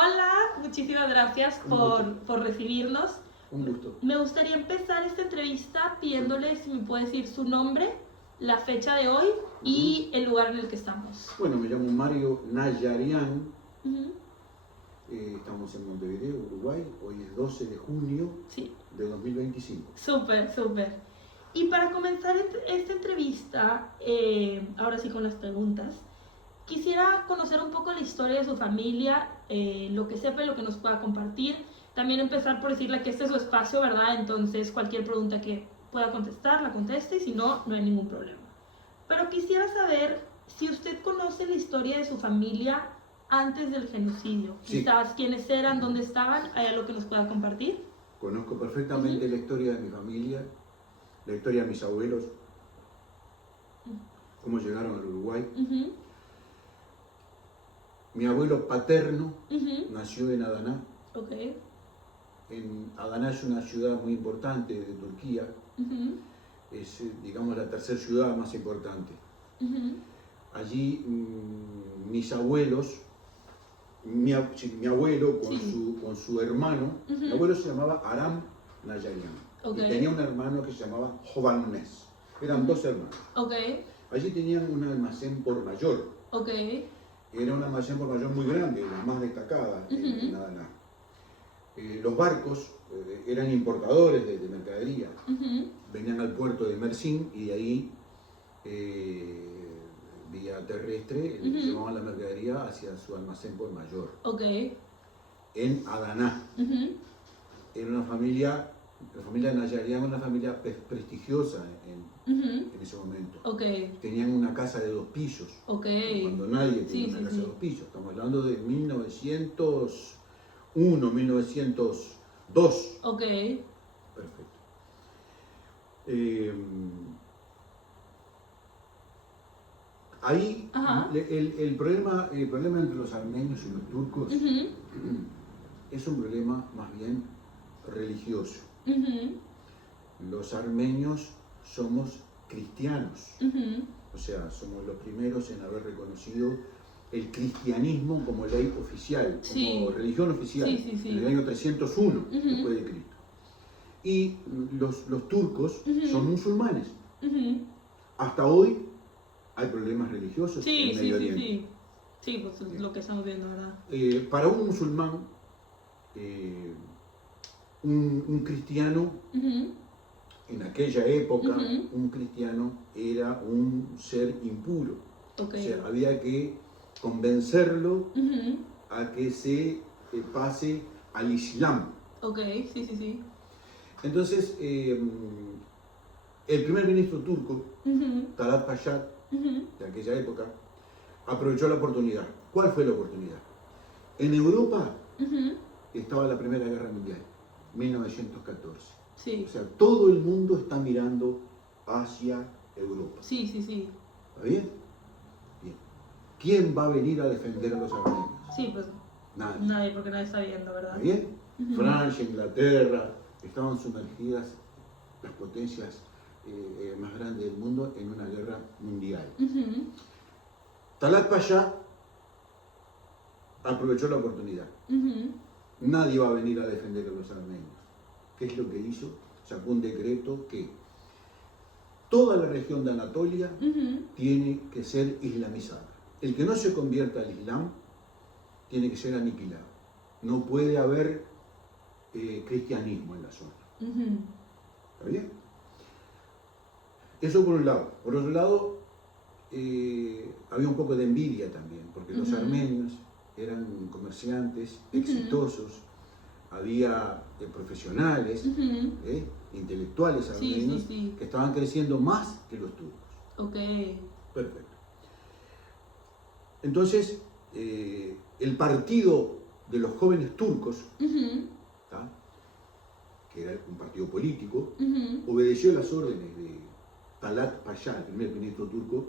Hola, muchísimas gracias por recibirnos. Un gusto. Me gustaría empezar esta entrevista pidiéndole si me puede decir su nombre, la fecha de hoy y el lugar en el que estamos. Bueno, me llamo Mario Nayarian. Ujú. Estamos en Montevideo, Uruguay. Hoy es 12 de junio Sí, de 2025. súper, súper. Y para comenzar esta entrevista, ahora sí con las preguntas, quisiera conocer un poco la historia de su familia, lo que sepa y lo que nos pueda compartir. También empezar por decirle que este es su espacio, ¿verdad? Entonces cualquier pregunta que pueda contestar, la conteste y si no, no hay ningún problema. Pero quisiera saber si usted conoce la historia de su familia antes del genocidio. Sí. Quizás quiénes eran, dónde estaban, ¿hay algo que nos pueda compartir? Conozco perfectamente la historia de mi familia, la historia de mis abuelos, cómo llegaron al Uruguay. Mi abuelo paterno nació en Adana. Ok. Adana es una ciudad muy importante de Turquía. Es, digamos, la tercera ciudad más importante. Allí mis abuelos, mi abuelo con su hermano, mi abuelo se llamaba Aram Nayarian, y tenía un hermano que se llamaba Jovannes. Eran dos hermanos. Allí tenían un almacén por mayor. Era un almacén por mayor muy grande, la más destacada en Adana. Los barcos eran importadores de mercadería. Venían al puerto de Mersin y de ahí, vía terrestre, llevaban la mercadería hacia su almacén por mayor. En Adana. Era una familia, la familia Nayarian, una familia prestigiosa en ese momento. Tenían una casa de 2 pisos. Cuando nadie tenía una casa de 2 pisos. Estamos hablando de 1901, 1902. Perfecto. Ahí el problema entre los armenios y los turcos es un problema más bien religioso. Los armenios somos cristianos, o sea, somos los primeros en haber reconocido el cristianismo como ley oficial, como religión oficial, en el año 301 después de Cristo. Y los turcos son musulmanes. Hasta hoy hay problemas religiosos en Medio Oriente. Sí, pues lo que estamos viendo, ¿verdad? Para un musulmán, un cristiano, en aquella época, un cristiano era un ser impuro. O sea, había que convencerlo a que se pase al Islam. Entonces, el primer ministro turco, Talat Pasha, de aquella época, aprovechó la oportunidad. ¿Cuál fue la oportunidad? En Europa estaba la Primera Guerra Mundial, 1914. O sea, todo el mundo está mirando hacia Europa. ¿Está bien? Bien. ¿Quién va a venir a defender a los armenios? Pues nadie. Nadie, porque nadie está viendo, ¿verdad? ¿Está bien? Francia, Inglaterra, estaban sumergidas las potencias más grandes del mundo en una guerra mundial. Talat Pasha aprovechó la oportunidad. Nadie va a venir a defender a los armenios. ¿Qué es lo que hizo? Sacó un decreto que toda la región de Anatolia tiene que ser islamizada. El que no se convierta al Islam tiene que ser aniquilado. No puede haber cristianismo en la zona. ¿Está bien? Eso por un lado. Por otro lado, había un poco de envidia también, porque los armenios eran comerciantes exitosos, había profesionales, intelectuales armenios que estaban creciendo más que los turcos. Perfecto. Entonces, el partido de los jóvenes turcos, que era un partido político, obedeció las órdenes de Talat Pasha, el primer ministro turco,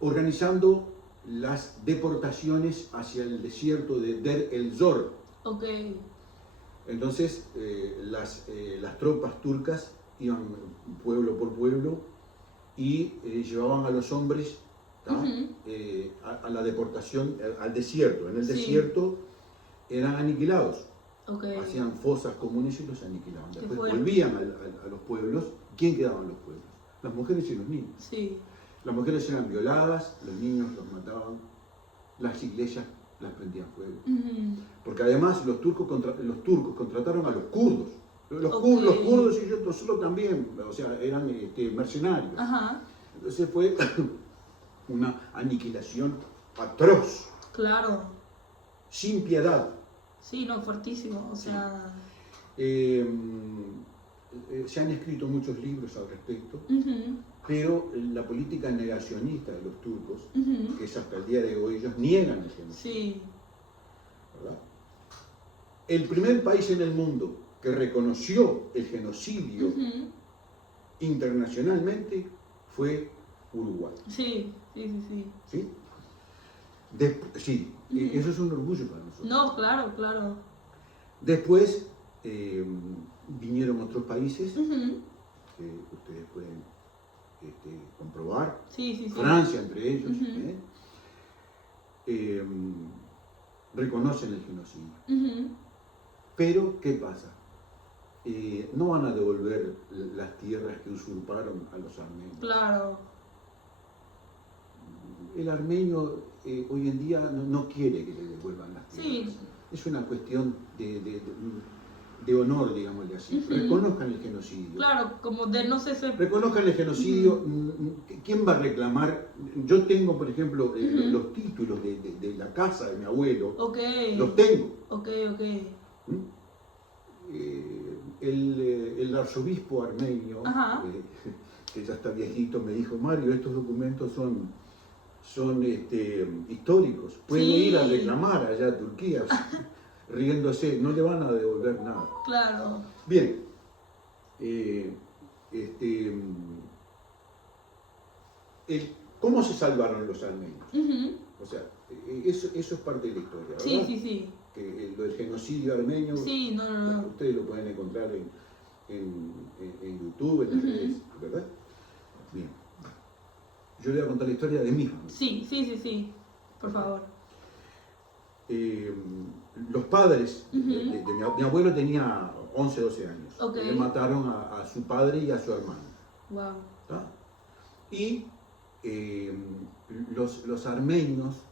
organizando las deportaciones hacia el desierto de Der el-Zor. Entonces, las tropas turcas iban pueblo por pueblo y llevaban a los hombres a la deportación al desierto. En el desierto eran aniquilados. Okay. Hacían fosas comunes y los aniquilaban. Qué Después fuerte. volvían a los pueblos. ¿Quién quedaba en los pueblos? Las mujeres y los niños. Sí. Las mujeres eran violadas, los niños los mataban, las iglesias las prendían fuego. Porque además los turcos contrataron a los kurdos. Los kurdos y nosotros también, o sea, eran mercenarios. Ajá. Entonces fue una aniquilación atroz, Claro. sin piedad. Sí, no, fuertísimo. O sea. Se han escrito muchos libros al respecto, pero la política negacionista de los turcos, que es hasta el día de hoy, ellos niegan el genocidio. Sí. ¿Verdad? El primer país en el mundo que reconoció el genocidio internacionalmente fue Uruguay. Sí, sí, sí, sí. ¿Sí? Sí, eso es un orgullo para nosotros. No, claro, claro. Después vinieron otros países que ustedes pueden comprobar. Sí, sí, sí. Francia entre ellos. Reconocen el genocidio. Pero, ¿qué pasa? No van a devolver las tierras que usurparon a los armenios. Claro. El armenio hoy en día no quiere que le devuelvan las tierras. Sí. Es una cuestión de honor, digámosle así. Reconozcan el genocidio. Claro, como de no sé si... Reconozcan el genocidio. ¿Quién va a reclamar? Yo tengo, por ejemplo, los títulos de la casa de mi abuelo. Okay. Los tengo. Okay. El arzobispo armenio, que ya está viejito, me dijo: Mario, estos documentos son históricos. Pueden ir a reclamar allá a Turquía, riéndose, no le van a devolver nada. Claro. Bien. ¿Cómo se salvaron los armenios? O sea, eso es parte de la historia, ¿verdad? Sí. Que lo del genocidio armenio, sí, no. Ustedes lo pueden encontrar en YouTube, en las redes, ¿verdad? Bien. Yo le voy a contar la historia de mi familia. Sí. Por favor. Los padres de mi abuelo tenía 11, 12 años. Okay. Le mataron a su padre y a su hermano. Wow. ¿Tá? Y los armenios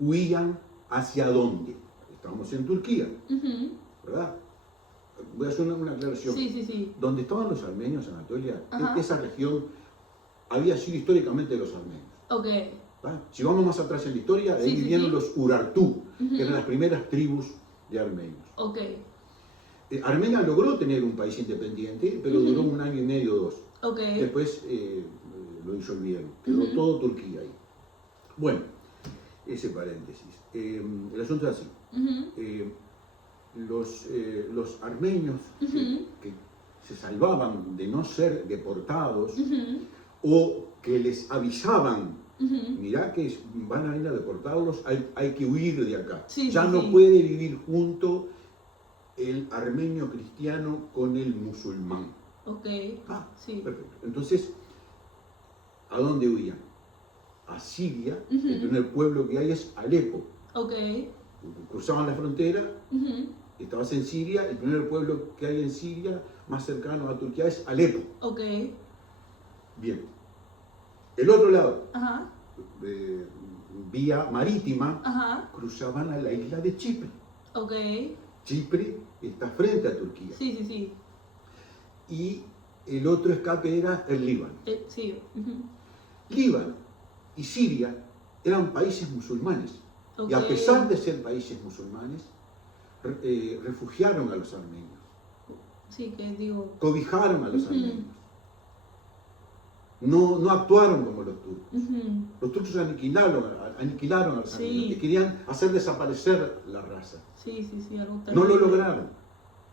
huían ¿hacia dónde? Estamos en Turquía, ¿verdad? Voy a hacer una aclaración. Sí. Donde estaban los armenios, Anatolia, esa región había sido históricamente de los armenios. Okay. ¿Tá? Si vamos más atrás en la historia, ahí vivían los Urartu, que eran las primeras tribus de armenios. Okay. Armenia logró tener un país independiente, pero duró 1 año y medio, 2. Okay. Después lo disolvieron, quedó todo Turquía ahí. Bueno, ese paréntesis. El asunto es así. Los armenios que se salvaban de no ser deportados o que les avisaban, mirá que van a venir a deportarlos, hay que huir de acá. Ya no puede vivir junto el armenio cristiano con el musulmán. Okay. Perfecto. Entonces, ¿a dónde huían? A Siria. El primer pueblo que hay es Alepo. Okay. Cruzaban la frontera, estabas en Siria, el primer pueblo que hay en Siria, más cercano a Turquía, es Alepo. Okay. Bien. El otro lado, vía marítima, cruzaban a la isla de Chipre. Okay. Chipre está frente a Turquía. Sí. Y el otro escape era el Líbano. Sí. Líbano y Siria eran países musulmanes. Okay. Y a pesar de ser países musulmanes, refugiaron a los armenios. Sí, que digo... Cobijaron a los armenios. No actuaron como los turcos. Los turcos aniquilaron a los armenios, que querían hacer desaparecer la raza. Sí, algo terrible. No lo lograron,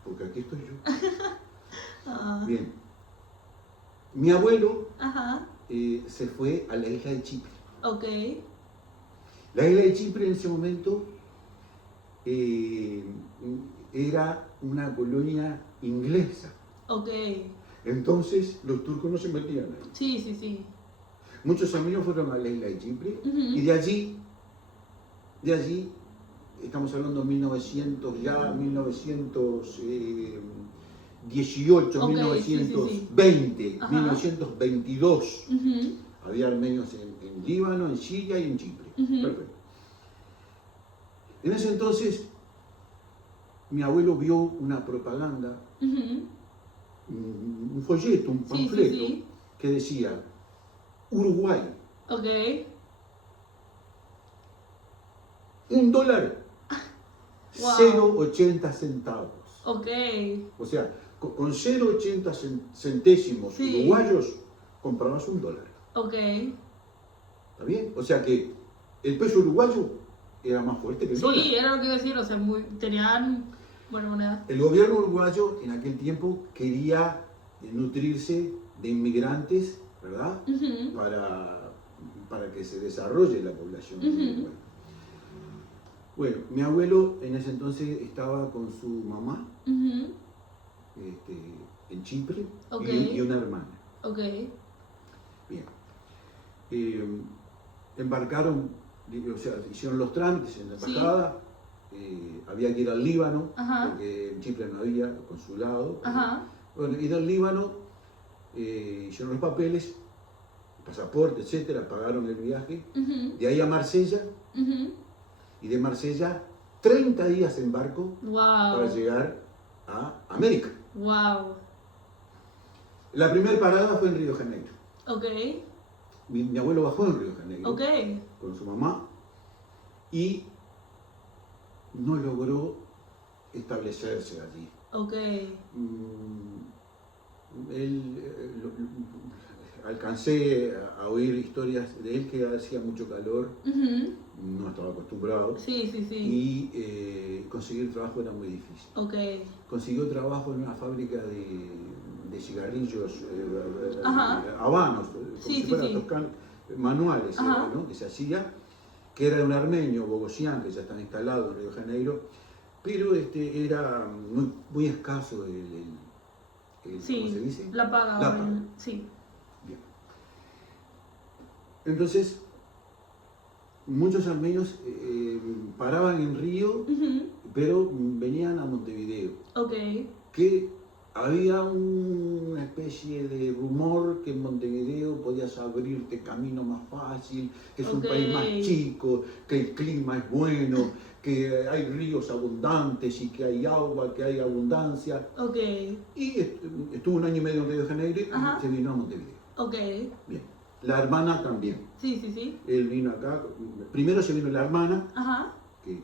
porque aquí estoy yo. Bien. Mi abuelo se fue a la isla de Chipre. Okay. La isla de Chipre en ese momento era una colonia inglesa. Okay. Entonces los turcos no se metían ahí. Sí. Muchos armenios fueron a la isla de Chipre y de allí estamos hablando de 1900, ya 1918, Ok, 1920, sí. Ajá. 1922. Había armenios en Líbano, en Siria y en Chipre. Perfecto. En ese entonces, mi abuelo vio una propaganda, un folleto, un panfleto, que decía, Uruguay, Ok. $1, Wow. 0,80 centavos. Ok. O sea, con 0,80 centésimos uruguayos comprabas $1. Ok. ¿Está bien? O sea que el peso uruguayo era más fuerte que el dólar. Sí, era lo que iba a decir, o sea, tenían buena moneda. El gobierno uruguayo en aquel tiempo quería nutrirse de inmigrantes, ¿verdad? Para que se desarrolle la población uruguaya. Bueno, mi abuelo en ese entonces estaba con su mamá en Chipre y una hermana. Ok. Bien. Embarcaron, o sea, hicieron los trámites en la embajada, había que ir al Líbano, porque en Chipre no había consulado. Bueno, ir al Líbano, hicieron los papeles, pasaporte, etcétera, pagaron el viaje, de ahí a Marsella, y de Marsella 30 días en barco para llegar a América. Wow. La primera parada fue en Río de Janeiro. Ok. Mi abuelo bajó en Río de Janeiro con su mamá y no logró establecerse allí. Ok. Alcancé a oír historias de él que hacía mucho calor, no estaba acostumbrado, y conseguir trabajo era muy difícil. Consiguió trabajo en una fábrica de cigarrillos habanos, como si fueran toscanos, manuales, ¿no? Que se hacía, que era de un armenio, Bogosian, que ya estaba instalado en Río de Janeiro, pero era muy escaso ¿cómo se dice? La paga. La paga. Sí. Bien. Entonces, muchos armenios paraban en Río, pero venían a Montevideo. Que había una especie de rumor que en Montevideo podías abrirte camino más fácil, que es un país más chico, que el clima es bueno, que hay ríos abundantes y que hay agua, que hay abundancia. Y estuvo 1 año y medio en Río de Janeiro y se vino a Montevideo. Bien. La hermana también. Él vino acá. Primero se vino la hermana, que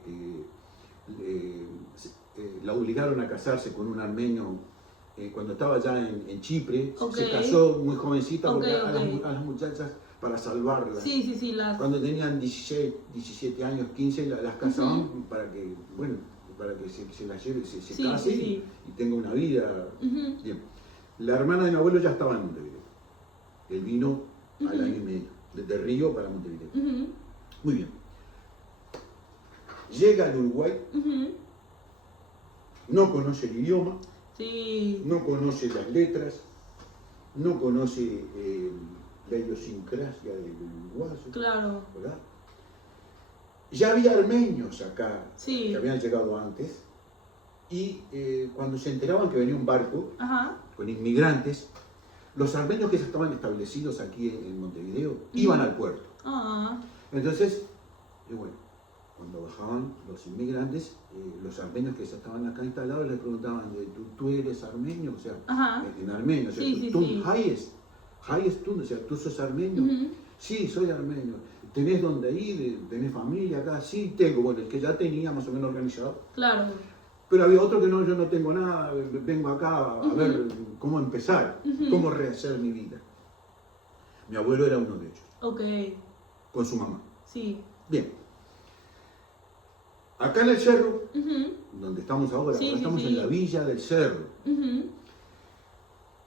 la obligaron a casarse con un armenio cuando estaba ya en Chipre. Se casó muy jovencita porque a las muchachas, para salvarlas, cuando tenían 16, 17 años, 15, las casaban para que, bueno, para que se las lleve, se case y tenga una vida. Bien. La hermana de mi abuelo ya estaba en Montevideo. Él vino al año y medio, desde Río para Montevideo. Muy bien. Llega al Uruguay, no conoce el idioma, no conoce las letras, no conoce la idiosincrasia del uruguayo, ¿verdad? Ya había armenios acá que habían llegado antes y cuando se enteraban que venía un barco con inmigrantes, los armenios que ya estaban establecidos aquí en Montevideo iban al puerto. Entonces, bueno, cuando bajaban los inmigrantes, los armenios que ya estaban acá instalados les preguntaban, ¿tú eres armenio? O sea, en armenio, o sea, ¿tú hayes tú? O sea, ¿tú sos armenio? Sí, soy armenio. ¿Tenés dónde ir? ¿Tenés familia acá? Sí, tengo. Bueno, el que ya tenía más o menos organizado. Pero había otro que no, yo no tengo nada, vengo acá a ver cómo empezar, cómo rehacer mi vida. Mi abuelo era uno de ellos. Con su mamá. Bien. Acá en el cerro, donde estamos ahora, estamos en la villa del cerro. En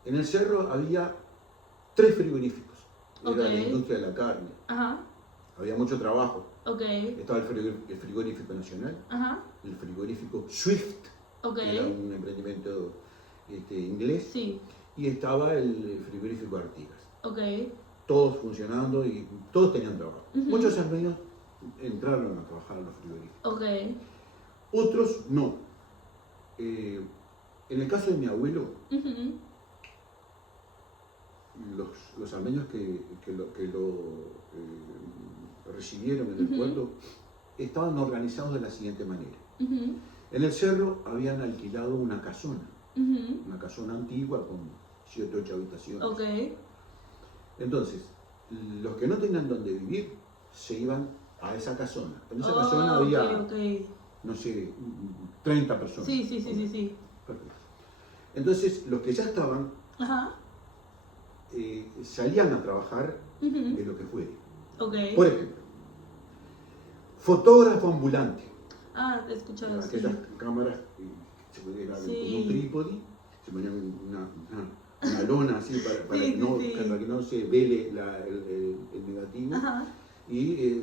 el cerro había 3 frigoríficos. Era la industria de la carne. Había mucho trabajo. Estaba el frigorífico nacional, el frigorífico Swift, que era un emprendimiento inglés, y estaba el frigorífico Artigas. Todos funcionando y todos tenían trabajo. Muchos armenios entraron a trabajar en los frigoríficos. Otros no. En el caso de mi abuelo, los armenios que lo recibieron en el puerto estaban organizados de la siguiente manera. En el cerro habían alquilado una casona antigua con 7 o 8 habitaciones. Okay. Entonces, los que no tenían donde vivir se iban a esa casona. En esa casona había, no sé, 30 personas. Sí. Perfecto. Entonces, los que ya estaban salían a trabajar de lo que fuere. Okay. Por ejemplo, fotógrafo ambulante. He escuchado eso. Aquellas cámaras se ponían con un trípode, se ponían una lona así para que no se vele el negativo. Y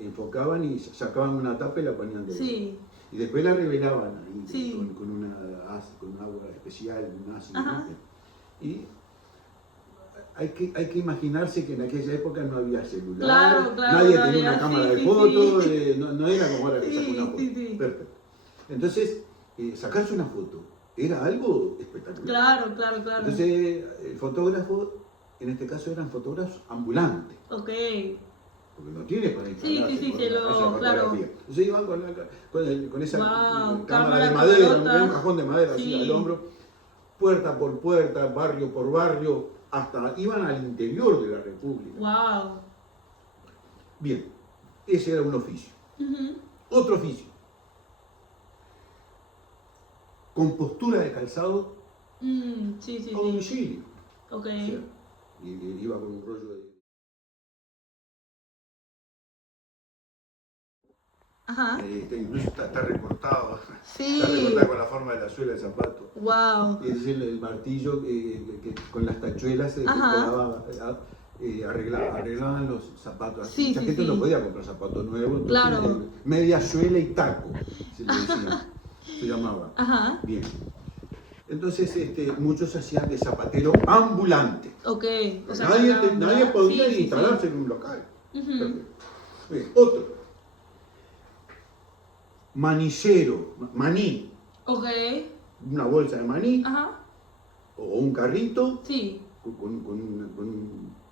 enfocaban y sacaban una tapa y la ponían de y después la revelaban ahí con un agua especial, un ácido. Y hay que imaginarse que en aquella época no había celular, nadie tenía una cámara de fotos, no era como ahora que saca una foto. Perfecto. Entonces, sacarse una foto era algo espectacular. Claro. Entonces, el fotógrafo, en este caso, eran fotógrafos ambulantes. Okay. Porque no tiene para instalarse esa fotografía. Entonces iban con esa cámara de madera, un cajón de madera así al hombro, puerta por puerta, barrio por barrio, hasta iban al interior de la República. Wow. Bien, ese era un oficio. Otro oficio. Compostura de calzado a domicilio. Okay. O sea, y iba con un rollo de... Incluso está recortado. Está recortado con la forma de la suela del zapato. Wow. Es decir, el martillo que con las tachuelas arreglaban los zapatos. Mucha gente no podía comprar zapatos nuevos. Entonces, media suela y taco, se le decía. Se llamaba. Bien. Entonces, muchos hacían de zapatero ambulante. Okay. O sea, nadie podía instalarse en un local. Bien. Otro. Manicero, maní. Okay. Una bolsa de maní. O un carrito. Con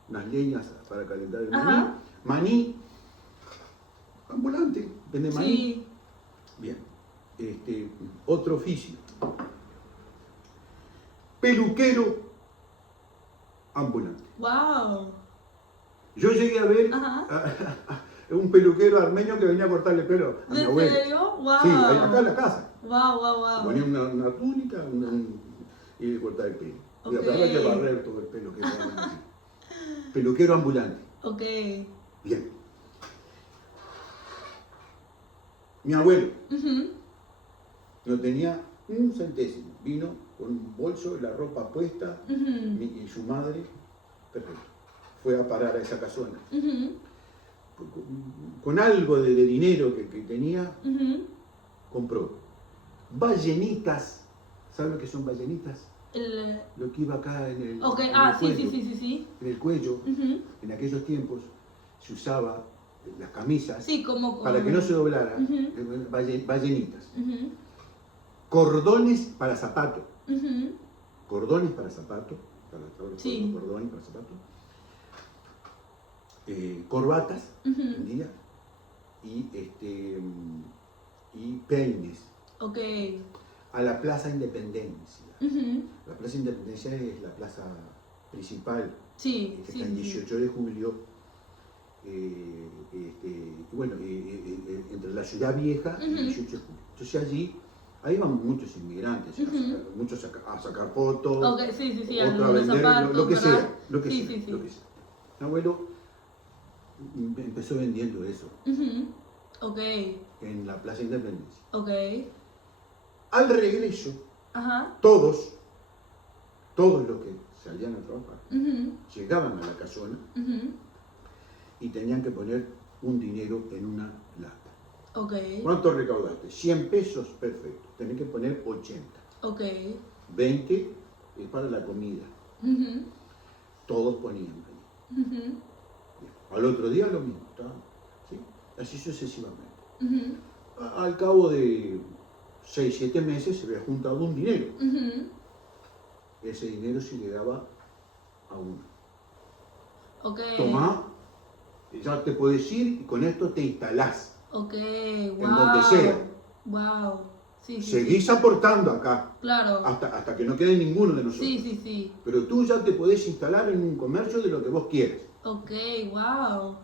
unas leñas para calentar el maní. Maní. Ambulante. Vende maní. Bien. Otro oficio. Peluquero ambulante. Wow. Yo llegué a ver un peluquero armenio que venía a cortarle pelo a mi abuelo. ¿En serio? Wow. Sí, acá en la casa. Wow. Ponía una túnica y le cortaba el pelo. Y la verdad que barrer todo el pelo que llevaban así. Peluquero ambulante. Okay. Bien. Mi abuelo no tenía un centésimo. Vino con un bolso, la ropa puesta y su madre, perfecto. Fue a parar a esa casona. Con algo de dinero que tenía, compró ballenitas. ¿Saben lo que son ballenitas? Lo que iba acá en el, cuello. Sí. En el cuello, en aquellos tiempos, se usaba las camisas para que no se doblara, ballenitas. Cordones para zapatos. Cordones para zapatos. Cordones para zapatos. Corbatas, vendía, y peines. Okay. A la Plaza Independencia. La Plaza Independencia es la plaza principal. Está en 18 de julio. Entre la Ciudad Vieja y 18 de julio. Entonces ahí van muchos inmigrantes, muchos a sacar fotos, otros a vender, zapatos, lo que sea. Mi abuelo empezó vendiendo eso en la Plaza Independencia. Al regreso, todos los que salían a trabajar llegaban a la casona y tenían que poner un dinero en una lata. ¿Cuánto recaudaste? 100 pesos, perfecto. Tenés que poner 80. 20 es para la comida. Todos ponían ahí. Al otro día lo mismo, ¿sí? Así sucesivamente. al cabo de 6, 7 meses se había juntado un dinero. Ese dinero se le daba a uno. Okay. Tomá, ya te puedes ir y con esto te instalás. Ok, wow. En donde sea. Wow. Sí, sí, Seguís sí. aportando acá. Claro. Hasta que no quede ninguno de nosotros. Sí, sí, sí. Pero tú ya te podés instalar en un comercio de lo que vos quieras. Ok, wow.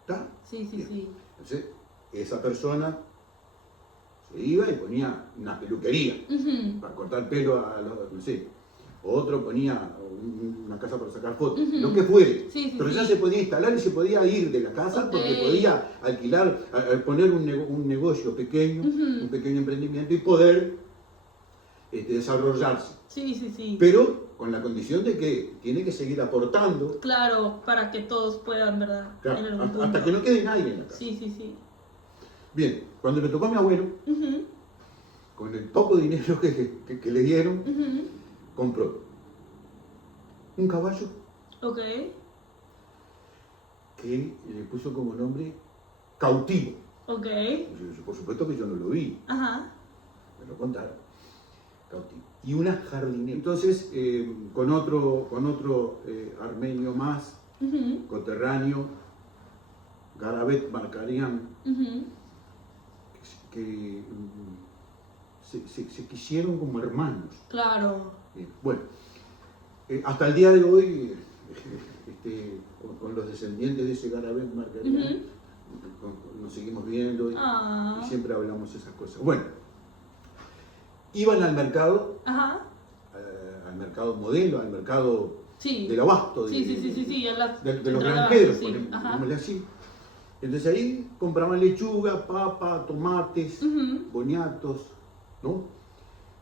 ¿Está? Sí, sí, Bien. sí. Entonces, esa persona se iba y ponía una peluquería para cortar pelo a los, no sé. Otro ponía una casa para sacar fotos, lo que fuere. Sí, sí, pero ya sí. se podía instalar y se podía ir de la casa Ok. porque podía alquilar, poner un negocio pequeño, un pequeño emprendimiento y poder desarrollarse. Sí, sí, sí. Pero con la condición de que tiene que seguir aportando. Claro, para que todos puedan, ¿verdad? Claro, En algún punto. hasta que no quede nadie en la casa. Sí, sí, sí. Bien, cuando le tocó a mi abuelo, con el poco dinero que le dieron, compró un caballo Ok. que le puso como nombre Cautivo. Ok. Por supuesto que yo no lo vi, Ajá. me lo contaron. Cautivo. Y una jardinera. Entonces, con otro armenio más, coterráneo, Garabet Markarian, que se quisieron como hermanos. Claro. Bueno, hasta el día de hoy, con los descendientes de ese Garabet Markarian, nos seguimos viendo y siempre hablamos esas cosas. Bueno, iban al mercado, al mercado modelo, al mercado del abasto, de los granjeros, pongámosle así. Entonces ahí compraban lechuga, papa, tomates, boniatos, ¿no?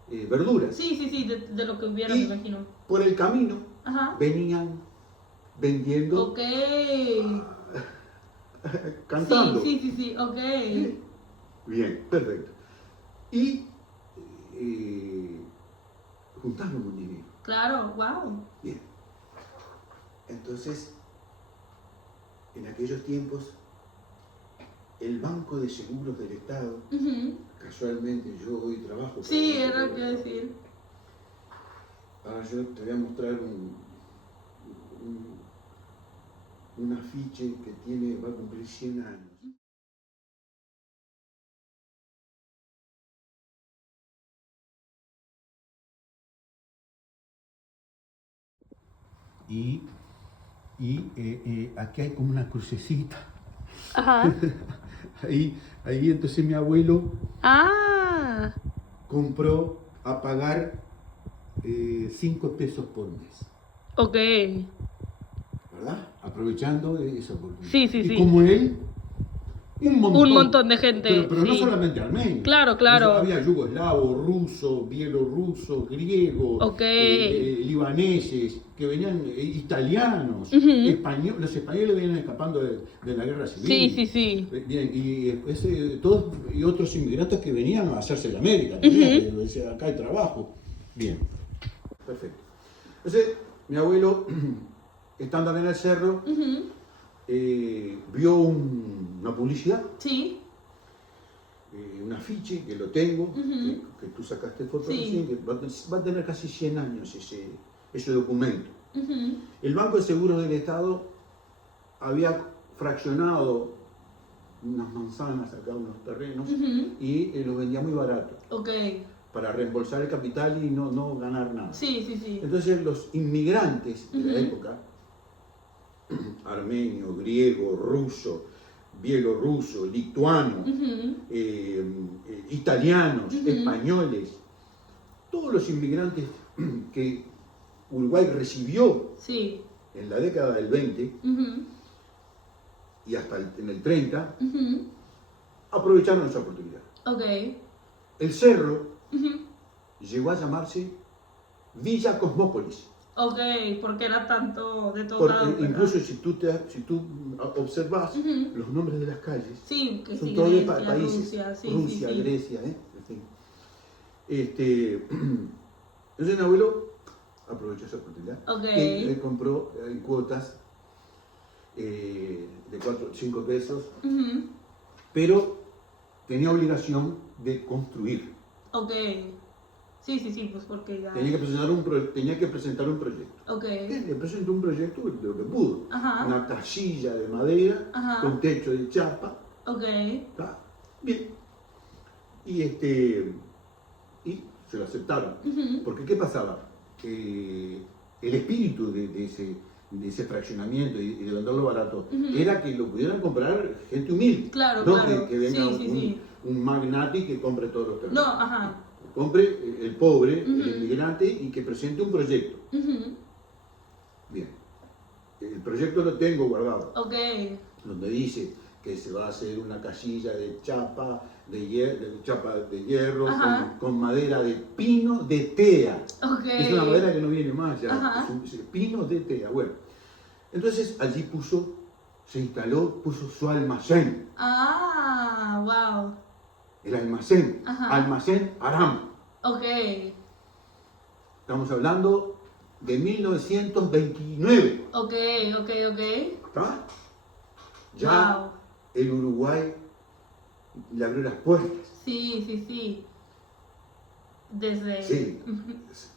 Verduras. Sí, sí, sí, de lo que hubiera, me imagino. Por el camino venían vendiendo, Ok. cantando. Sí, sí, sí, sí, ok. Bien, perfecto. Y juntaron un dinero. Claro, wow. Bien. Entonces, en aquellos tiempos, el Banco de Seguros del Estado, casualmente yo hoy trabajo. Sí, era lo que iba a decir. Ahora yo te voy a mostrar un afiche que va a cumplir 100 años. Y aquí hay como una crucecita. Ajá. ahí entonces mi abuelo compró a pagar 5 pesos por mes. Ok. ¿Verdad? Aprovechando esa oportunidad. Sí, sí, y sí. como él, un montón de gente. Pero sí. no solamente armenio. Claro, claro. Había yugoslavo, ruso, bielorruso, griego, libaneses, que venían, italianos, españoles. Los españoles venían escapando de la guerra civil. Sí, sí, sí. Bien, y todos y otros inmigrantes que venían a hacerse de América. Acá hay trabajo. Bien. Perfecto. Entonces, mi abuelo, estando en el cerro, vio una publicidad. Sí. Un afiche que lo tengo, que tú sacaste foto recién, que va a tener casi 100 años ese documento. El Banco de Seguros del Estado había fraccionado unas manzanas acá, unos terrenos, y los vendía muy barato. Ok. Para reembolsar el capital y no ganar nada. Sí, sí, sí. Entonces los inmigrantes de la época, armenio, griego, ruso, bielorruso, lituano, italianos, españoles, todos los inmigrantes que Uruguay recibió en la década del 20 y hasta en el 30, aprovecharon esa oportunidad. Okay. El cerro llegó a llamarse Villa Cosmópolis. Ok, porque era tanto de todo lado. Incluso si tú observas los nombres de las calles, que son sí, todos de Grecia, países. Rusia, Grecia, en fin. Entonces mi abuelo aprovechó esa oportunidad. Okay. Y compró en cuotas de 4 o 5 pesos, pero tenía obligación de construir. Ok. Sí, sí, sí, pues porque ya... Tenía que presentar un proyecto. Ok. Le presentó un proyecto de lo que pudo. Ajá. Una casilla de madera Ajá. con techo de chapa. Ok. ¿Está? Bien. Y se lo aceptaron. Porque ¿qué pasaba? El espíritu de ese fraccionamiento y de venderlo barato era que lo pudieran comprar gente humilde. Claro, no claro. que venga Sí, un magnate que compre todos los terrenos. No, ajá. Compre el pobre, el inmigrante y que presente un proyecto. Bien. El proyecto lo tengo guardado. Ok. Donde dice que se va a hacer una casilla de chapa de hierro con madera de pino de tea. Okay. Es una madera que no viene más ya. Ajá. Es un pino de tea. Bueno, entonces allí se instaló, puso su almacén. Ah, wow. El almacén. Ajá. Almacén Aram. Ok. Estamos hablando de 1929. Ok. ¿Está? Ya Wow. el Uruguay le abrió las puertas. Sí. Desde... Sí,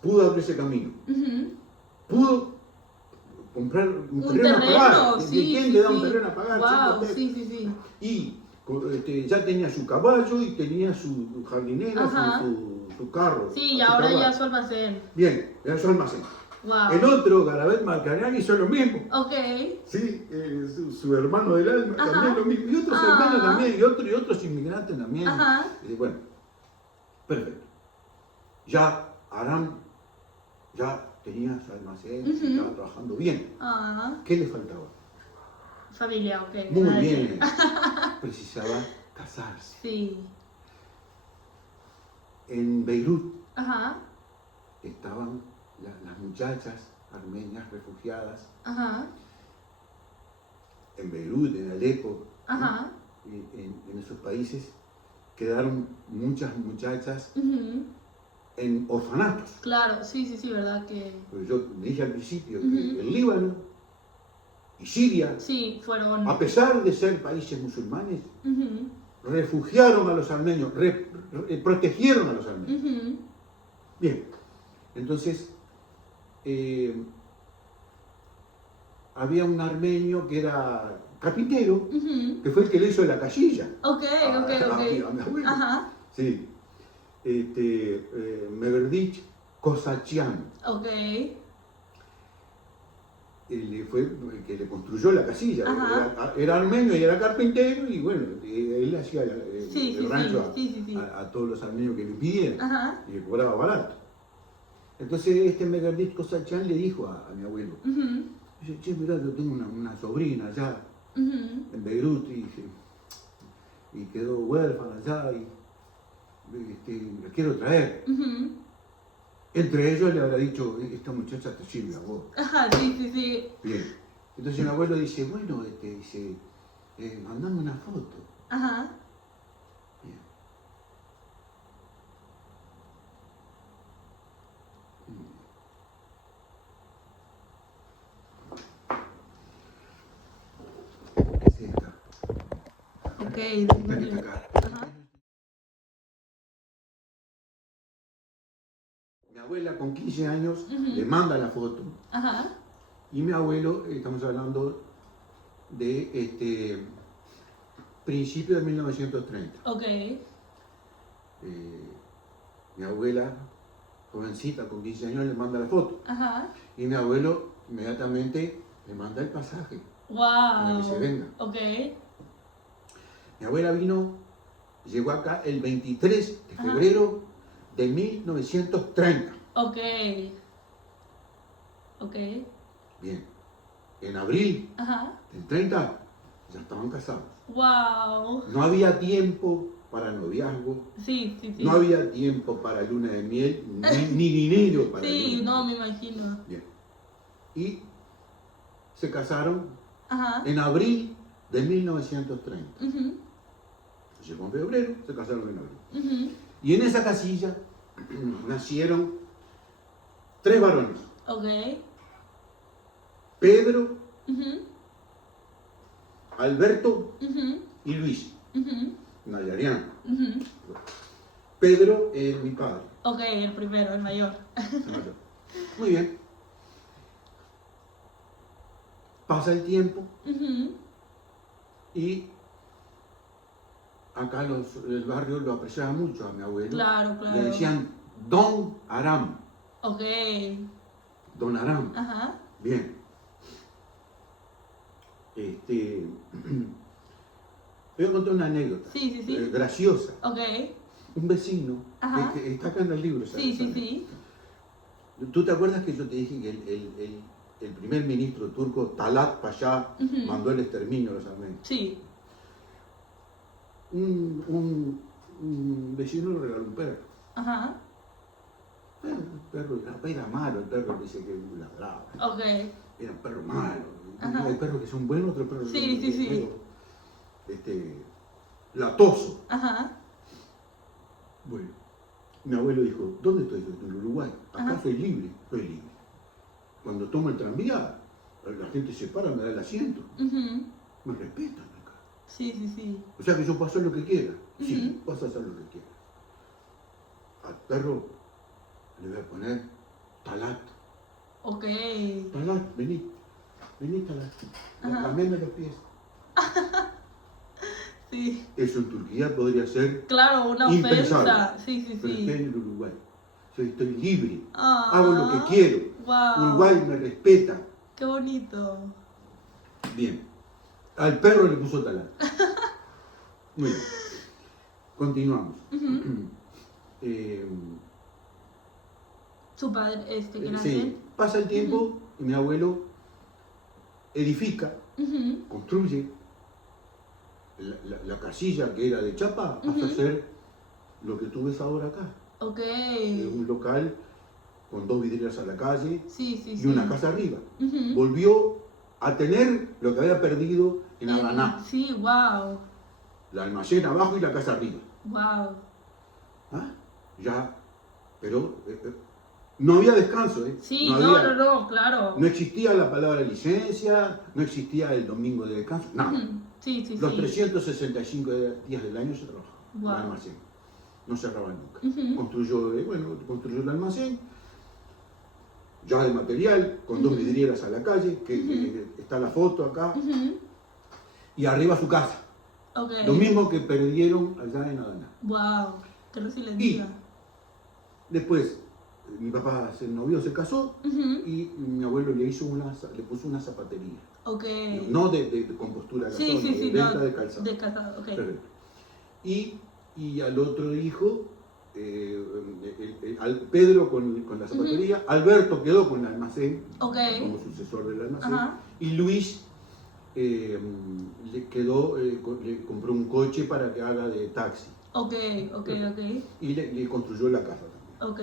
pudo abrirse camino. Pudo comprar un terreno a pagar. ¿Quién le da un terreno a pagar? Wow, sí. Y ya tenía su caballo y tenía su jardinera, su carro. Sí, y ahora ya su almacén. Bien, era su almacén. Wow. El otro, Garabet Marcarian, hizo lo mismo. Ok. Sí, su hermano del alma también lo mismo. Y otros hermanos también, y otros inmigrantes también. Bueno, perfecto. Ya Aram ya tenía su almacén, estaba trabajando bien. ¿Qué le faltaba? Familia, ok. Muy bien. Precisaba casarse. Sí. En Beirut estaban las muchachas armenias refugiadas. En Beirut, en Alepo, en esos países, quedaron muchas muchachas en orfanatos. Claro, sí, verdad que... Pues yo dije al principio que el Líbano y Siria, fueron... a pesar de ser países musulmanes, refugiaron a los armenios, protegieron a los armenios. Bien, entonces había un armenio que era carpintero, que fue el que le hizo la casilla. Ok. A mi abuelo. Sí. Meverdich Kosachian. Ok. Él fue el que le construyó la casilla. Era armenio y era carpintero y bueno, él hacía el rancho a todos los armenios que le pidieran y le cobraba barato. Entonces este Meverdich Kosachian le dijo a mi abuelo, dice, che, mirá, yo tengo una sobrina allá en Beirut y quedó huérfana allá y la quiero traer. Entre ellos le habrá dicho, esta muchacha te sirve a vos. Sí. Bien. Entonces mi abuelo dice, bueno, mandame una foto. Bien. Es esta. Ok. Esta que está acá. Mi abuela con 15 años le manda la foto y mi abuelo, estamos hablando de principio de 1930. Ok. Mi abuela, jovencita con 15 años, le manda la foto y mi abuelo inmediatamente le manda el pasaje para que se venga. Ok. Mi abuela llegó acá el 23 de febrero de 1930. Ok. Bien. En abril del 30 ya estaban casados. Wow. No había tiempo para noviazgo. Sí. No había tiempo para luna de miel, ni dinero para luna de miel. No, me imagino. Bien. Y se casaron en abril de 1930. Llegó en febrero, se casaron en abril. Y en esa casilla nacieron 3 varones. Ok. Pedro, Alberto y Luis. Nayarián. Ujú. Pedro es mi padre. Ok, el primero, el mayor. el mayor. Muy bien. Pasa el tiempo Ujú. y acá el barrio lo apreciaba mucho a mi abuelo. Claro, Le claro. decían Don Aram. Ok. Don Aram. Ajá. Bien. Te voy a contar una anécdota. Sí, sí, sí. Graciosa. Ok. Un vecino Ajá. que está acá en el libro. ¿Sabes? Sí, sí, sí. ¿Tú te acuerdas que yo te dije que el primer ministro turco, Talat Pasha, Ujú. mandó el exterminio a los armenios? Sí. Un vecino le regaló un perro. Ajá. El perro era malo, el perro dice que ladraba. Ok. Era un perro malo. Ajá. Hay perros que son buenos, otros perros que Sí, son sí, sí. medio, latoso. Ajá. Bueno, mi abuelo dijo, ¿dónde estoy yo? En Uruguay. Acá Ajá. soy libre. Cuando tomo el tranvía, la gente se para, me da el asiento. Ujú. Me respetan acá. Sí, sí, sí. O sea que yo puedo hacer lo que quiera. Sí, Ujú. vas a hacer lo que quieras. Al perro le voy a poner Talat. Ok. Talat, vení. Vení, Talat. Ajá. Lameme los pies. Sí. Eso en Turquía podría ser Claro, una impensable. ofensa. Sí, sí, Pero estoy sí. en el Uruguay. Yo estoy libre. Ah. Hago lo que quiero. Wow. Uruguay me respeta. Qué bonito. Bien. Al perro le puso Talat. Muy bien. Continuamos. Ujú. Eh, Su padre, ¿qué sí, nace? pasa el tiempo y mi abuelo edifica, Ujú. construye la casilla que era de chapa, pasa a Ujú. ser lo que tú ves ahora acá. Ok. Un local con 2 vidrieras a la calle Sí, sí, y sí. una casa arriba. Ujú. Volvió a tener lo que había perdido en Adana, Sí, wow. la almacén abajo y la casa arriba. Wow. ¿Ah? Ya, pero no había descanso, ¿eh? Sí, No no, había, no, claro. no existía la palabra licencia, no existía el domingo de descanso, nada. Ujú. Sí, sí, Los sí. 365 días del año se trabajaba en Wow. el almacén. No cerraba nunca. Ujú. Construyó el almacén, ya de material, con 2 vidrieras a la calle, que está la foto acá, Ujú. y arriba su casa. Ok. Lo mismo que perdieron allá en Adana. Wow. Qué Y resiliencia. después, mi papá se novió, se casó, Ujú. y mi abuelo le puso una zapatería. Ok. No de compostura de Sí, calzón, sí, de sí, venta no. de calzado. De casado, ok. Perfecto. Y al otro hijo, al Pedro con la zapatería, Alberto quedó con el almacén, Ok. como sucesor del almacén, Ajá. y Luis le compró un coche para que haga de taxi. Ok, ok, ok. Y le construyó la casa también. Ok.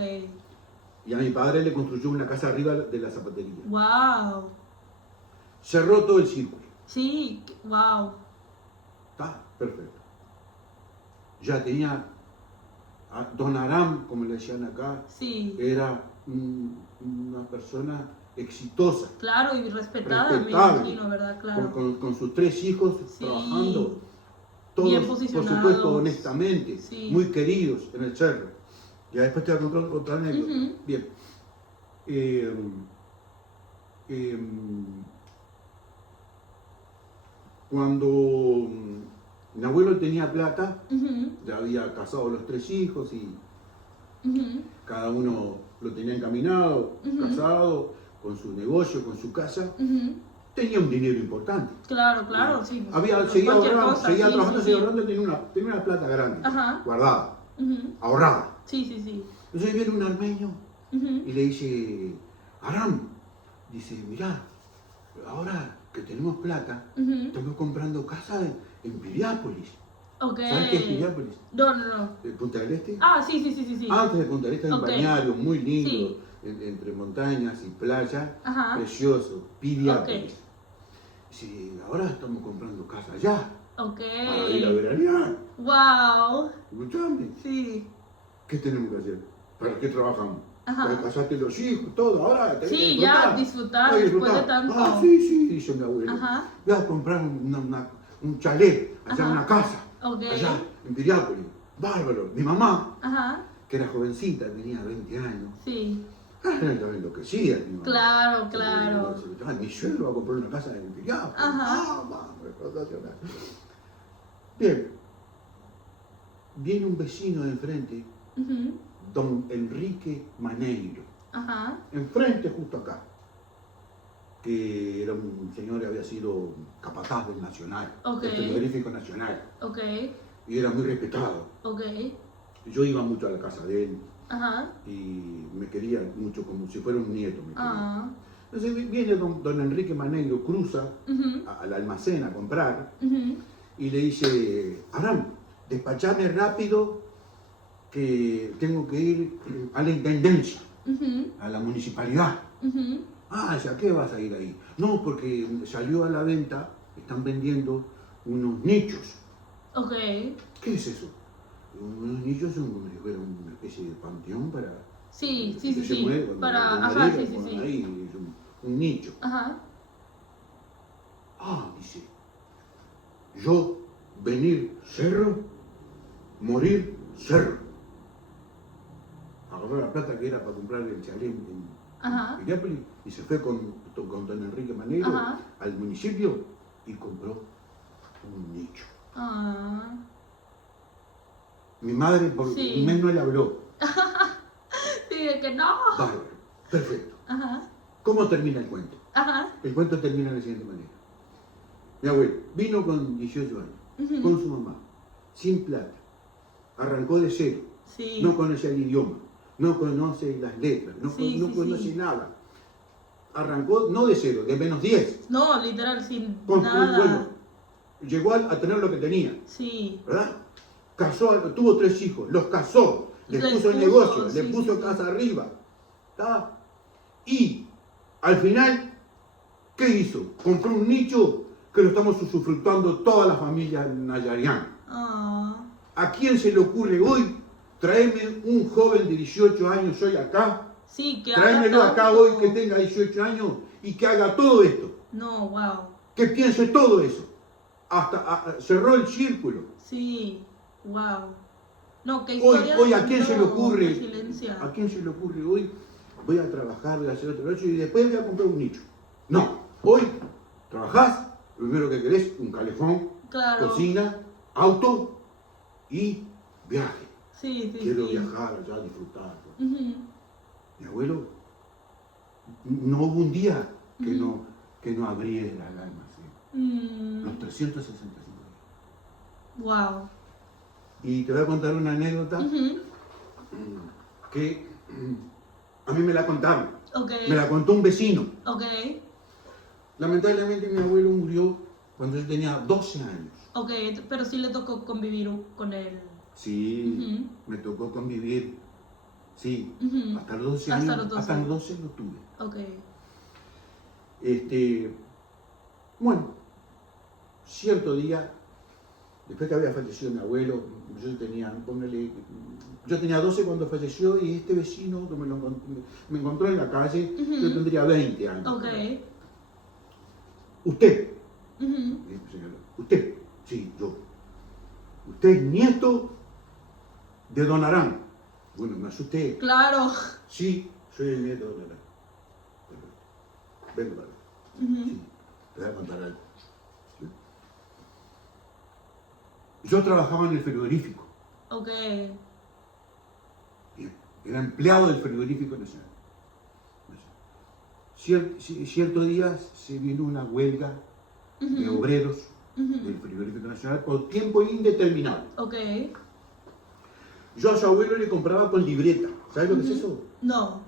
Y a mi padre le construyó una casa arriba de la zapatería. Wow. Cerró todo el círculo. Sí, wow. Está perfecto. Ya tenía a Don Aram, como le decían acá, Sí. era una persona exitosa, Claro, y respetada, me respetable, imagino, ¿verdad? Claro. con sus 3 hijos Sí. trabajando, Bien todos, por posicionados. supuesto, honestamente, Sí. muy queridos en el cerro. Ya después te voy a contar otra anécdota. Ujú. Bien. Cuando mi abuelo tenía plata, Ujú. ya había casado los 3 hijos y Ujú. cada uno lo tenía encaminado, casado, con su negocio, con su casa. Ujú. Tenía un dinero importante. Claro, claro, sí. Seguía Cualquier ahorrando, cosa, seguía sí, trabajando, sí, seguía sí. ahorrando, tenía una plata grande, Ajá. guardada, Ujú. ahorrada. Sí, sí, sí. Entonces viene un armenio Ujú. y le dice, Aram, dice, mirá, ahora que tenemos plata, Ujú. estamos comprando casa en Piriápolis. Ok. ¿Sabes qué es Piriápolis? No, no, no. ¿Punta del Este? Ah, sí, sí, sí, sí, sí. Antes de Punta del Este hay un Ok. balneario muy lindo, Sí. entre montañas y playa, Ajá. precioso, Piriápolis. Ok. Sí, ahora estamos comprando casa allá, Ok. para ir a veranear. Wow. Escuchame, Sí. ¿qué tenemos que hacer? ¿Para qué trabajamos? Ajá. Para casarte los hijos, todo, ahora tenés que Sí, disfrutar. ya disfrutar Hay que después de disfrutar. tanto. Ah, sí, sí, dice mi abuelo. Ajá. Voy a comprar un chalet, allá Ajá. una casa. Ok. allá, en Piriápolis. Bárbaro. Mi mamá, Ajá. que era jovencita, tenía 20 años. Sí. Estaba enloquecida, mi mamá. Claro, claro. Mi suegro va a comprar una casa en Piriápolis. Ajá. Sensacional. Bien. Viene un vecino de enfrente, don Enrique Maneiro. Ajá. Enfrente, justo acá. Que era un señor que había sido capataz del Nacional, del Frigorífico Nacional. Ok. Y era muy respetado. Ok. Yo iba mucho a la casa de él. Ajá. Y me quería mucho, como si fuera un nieto. Me quería. Ah. Entonces viene don Enrique Maneiro, cruza al almacén a comprar y le dice: Abraham, despachame rápido que tengo que ir a la intendencia, a la municipalidad. Ah, ¿a qué vas a ir ahí? No, porque salió a la venta, están vendiendo unos nichos. Ok. ¿Qué es eso? Unos nichos son como si fuera una especie de panteón para... Sí. Para... Ajá, sí. Ahí, un nicho. Ajá. Ah, dice, yo venir cerro, morir cerro. Agarró la plata que era para comprar el chalet en Piriápolis y se fue con don Enrique Maneiro al municipio y compró un nicho. Ah. Mi madre por un mes no le habló. Sí, de que no. Bárbaro, perfecto. Ajá. ¿Cómo termina el cuento? Ajá. El cuento termina de la siguiente manera. Mi abuelo vino con 18 años, con su mamá, sin plata. Arrancó de cero. Sí. No conoce el idioma, no conoce las letras, no conoce nada. Arrancó no de cero, de menos 10. No, literal, sin nada. Bueno, llegó a tener lo que tenía. Sí. ¿Verdad? Casó, tuvo 3 hijos, los casó, les puso el negocio, les puso casa arriba. ¿Tá? Y al final, ¿qué hizo? Compró un nicho que lo estamos usufructuando toda la familia nayariana. ¿A quién se le ocurre hoy traerme un joven de 18 años hoy acá? Sí, que tráemelo acá hoy que tenga 18 años y que haga todo esto. No, wow. Que piense todo eso. Hasta cerró el círculo. Sí, wow. No, qué historia hoy ¿a quién se le ocurre? Resiliencia. ¿A quién se le ocurre hoy? Voy a trabajar, voy a hacer otro y después voy a comprar un nicho. No, hoy trabajás, lo primero que querés, un calefón, cocina, auto y viaje. Quiero viajar allá, disfrutar. Mi abuelo, no hubo un día que no abriera el alma. Los 365 días. Wow. Y te voy a contar una anécdota que a mí me la contaron. Okay. Me la contó un vecino. Okay. Lamentablemente mi abuelo murió cuando yo tenía 12 años. Ok, pero sí le tocó convivir con él. Sí, me tocó convivir. Sí, hasta los 12 años. Hasta los 12 lo tuve. Ok. Bueno, cierto día, después que había fallecido mi abuelo, yo tenía 12 cuando falleció y este vecino me encontró en la calle, yo tendría 20 años. Ok. Usted, usted, sí, yo. Usted es nieto de Don Arán. Bueno, me asusté. Claro. Sí, soy el nieto de Don Arán. Venga, vale. Sí, te voy a contar algo. ¿Sí? Yo trabajaba en el frigorífico. Ok. Bien, era empleado del frigorífico nacional. Cierto día se vino una huelga de obreros del frigorífico nacional por tiempo indeterminado. Ok. Yo a su abuelo le compraba con libreta. ¿Sabes lo que es eso? No.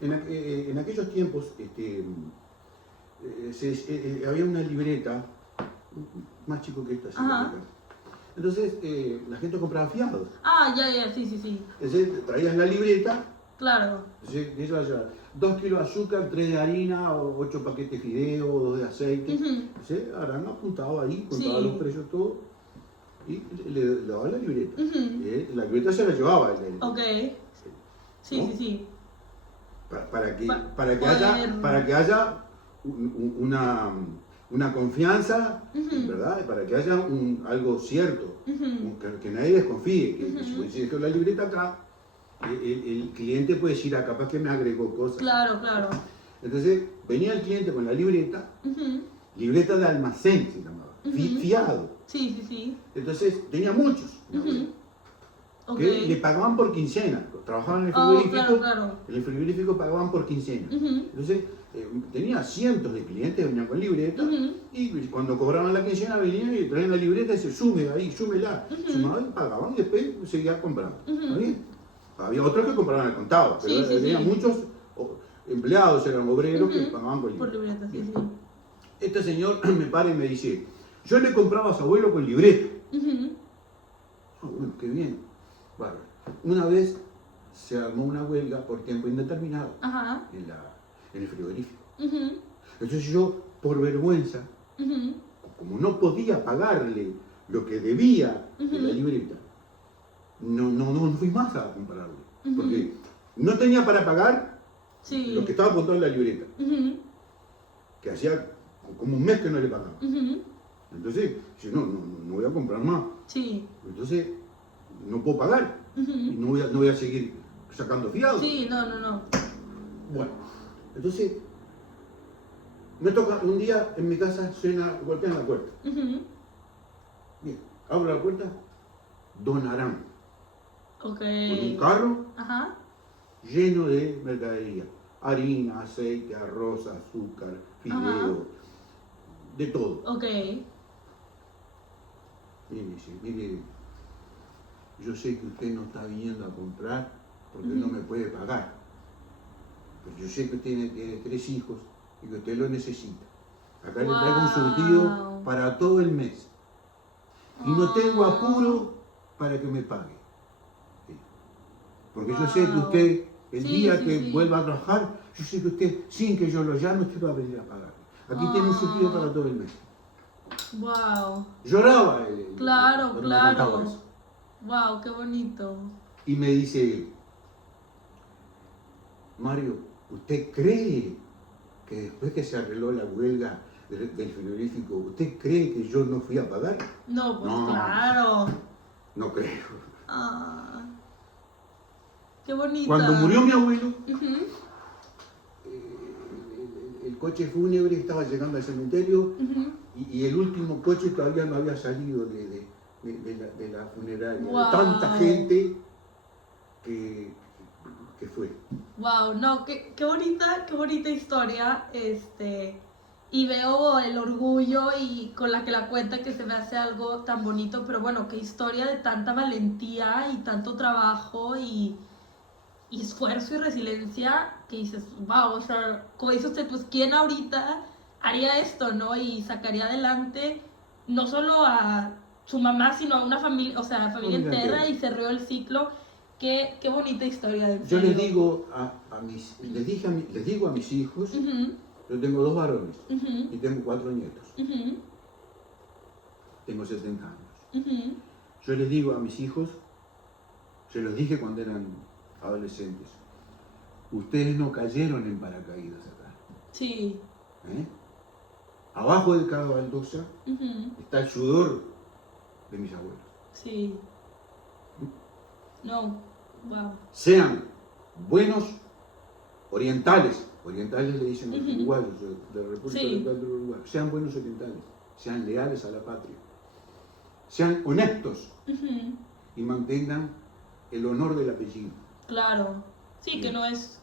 En aquellos tiempos había una libreta más chico que esta. Entonces la gente compraba fiados. Ah, ya, sí. Entonces traías la libreta. Claro. Entonces, eso va a llevar 2 kilos de azúcar, 3 de harina, 8 paquetes de fideo, 2 de aceite. Entonces Arán apuntaba ahí, contaba los precios, todo, y le daba la libreta. La libreta se la llevaba. Ok. Sí, ¿no? sí. Para que haya una confianza, ¿verdad? Para que haya algo cierto, que nadie desconfíe, que si dejo la libreta acá, el cliente puede decir, capaz que me agregó cosas. Claro, claro. Entonces, venía el cliente con la libreta, libreta de almacén se llamaba, fiado. Sí, sí, sí. Entonces, tenía muchos, que le pagaban por quincena, trabajaban en el frigorífico, claro. en el frigorífico pagaban por quincena. Entonces, tenía cientos de clientes que venían con libreta y cuando cobraban la quincena venían y traían la libreta y se sume ahí, súmela. Sumaban, pagaban y después seguían comprando. ¿Está bien? Había otros que compraban al contado, pero tenía muchos empleados, eran obreros que pagaban por libreta. Este señor me para y me dice, yo le compraba a su abuelo con libreta. Bueno, qué bien. Bueno, una vez se armó una huelga por tiempo indeterminado en el frigorífico. Entonces yo, por vergüenza, como no podía pagarle lo que debía de la libreta, no fui más a comprarle. Porque no tenía para pagar lo que estaba apuntado en la libreta. Que hacía como un mes que no le pagaba. Entonces, yo no voy a comprar más. Entonces, no puedo pagar. Y no voy a seguir sacando fiados. No. Bueno, entonces, me toca un día en mi casa, golpean la puerta. Bien, abro la puerta, Don Arán. Con un carro lleno de mercadería. Harina, aceite, arroz, azúcar, fideo, de todo. Y me dice, mire, yo sé que usted no está viniendo a comprar porque no me puede pagar. Pero yo sé que usted tiene 3 hijos y que usted lo necesita. Acá le traigo un surtido para todo el mes. Y no tengo apuro para que me pague. ¿Sí? Porque yo sé que usted, el día que vuelva a trabajar, yo sé que usted, sin que yo lo llame, usted va a venir a pagar. Aquí tiene un surtido para todo el mes. Lloraba. Claro. Wow, qué bonito. Y me dice, Mario, ¿usted cree que después que se arregló la huelga del frigorífico, usted cree que yo no fui a pagar? No, pues claro. No creo. Qué bonito. Cuando murió mi abuelo, el coche fúnebre estaba llegando al cementerio y el último coche todavía no había salido de la funeraria. De tanta gente que fue. Wow, no, qué bonita historia, y veo el orgullo y con la que la cuenta, que se me hace algo tan bonito, pero bueno, qué historia de tanta valentía y tanto trabajo y esfuerzo y resiliencia, que dices, wow, o sea, como dice usted, pues quién ahorita haría esto, ¿no? Y sacaría adelante no solo a su mamá, sino a una familia, o sea, familia entera, y cerró el ciclo. Qué bonita historia. Yo les digo les digo a mis hijos, yo tengo 2 varones y tengo 4 nietos. Tengo 70 años. Yo les digo a mis hijos, se los dije cuando eran adolescentes, ustedes no cayeron en paracaídas acá. Abajo de cada baldosa está el sudor de mis abuelos. Wow. Sean buenos orientales le dicen los uruguayos de la República Oriental del Uruguay, sean buenos orientales, sean leales a la patria, sean honestos y mantengan el honor del apellido. Claro, que no es